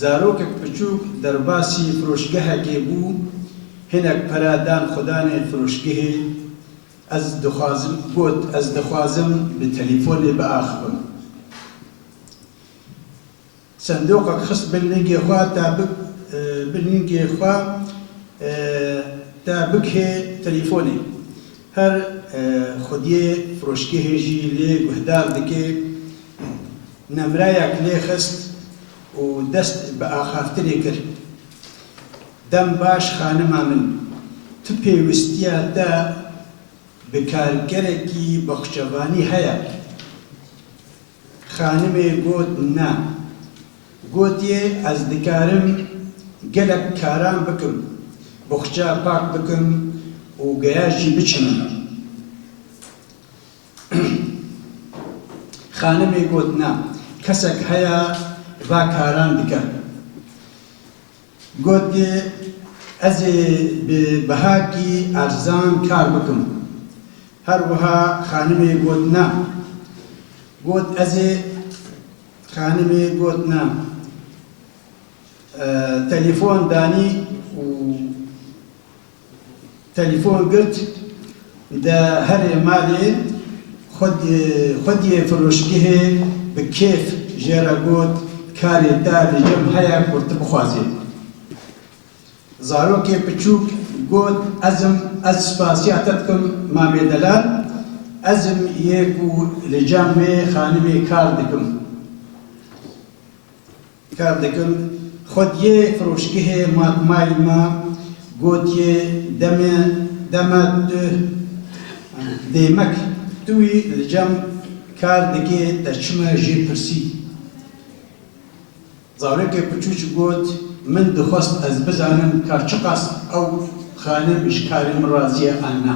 زارۆکێک بچووک دەرباسی فرۆشگەهێکێ بوو، هێنێک پەرادان خودانێ فرۆشگەهێ، گوت ئەس دەخوازم بە تەلیفۆنێ بەئاخبم. سندوقێک خست بنێگێ خوا تا بکهێ تەلیفۆنێ. هەر خودیێ فرۆشگەهێژی لێ گوهدار دکێ، نەمرایەک لێ خست و دەست بە ئاخافتنێ کرد. دەم باش خانما من، تو پێویستیە تا بکارگەرێکی بەخشەوانی هەیە؟ خانمێ گوت نا. گوتیێ ئەس دەکارم گەلێک کاران بکەم، بخچە پاک بکەم و گەیاژی بچنم. خانمێ گوت نا، کەسێک هەیە با کاران بکە. گوتێ ئەزێ بەهاکی ئەرزان کار بکەم. هەروەها خانمێ گوت نا. گوت ئەزێ خانمێ گوت نا. تەلیفۆن دانی و تەلیفۆن گرت دە هەرێ مالێ خودیێ فرۆشگەهێ بە کێف ژێرە گوت کارێ تا لەجێم هەیە کورتە بخوازێ. زارۆکێ بچووک گوت ئەز سپاسیاتە دکەم مامێ دەلال، ئەزم یەک و لەجام وێ خانمێ کار دەکەم. خودیێ فرۆشگەهێ ماتمای ما گوتیێ دەمە دێمەک توی لەجام کار دەکێ دەچمە ژێ پرسی. زارۆکێ بچووک گوت من دخواست ئەس بزانم کار چ قاس ئەو خانم ئیشکاری من ڕازیە ئان نا.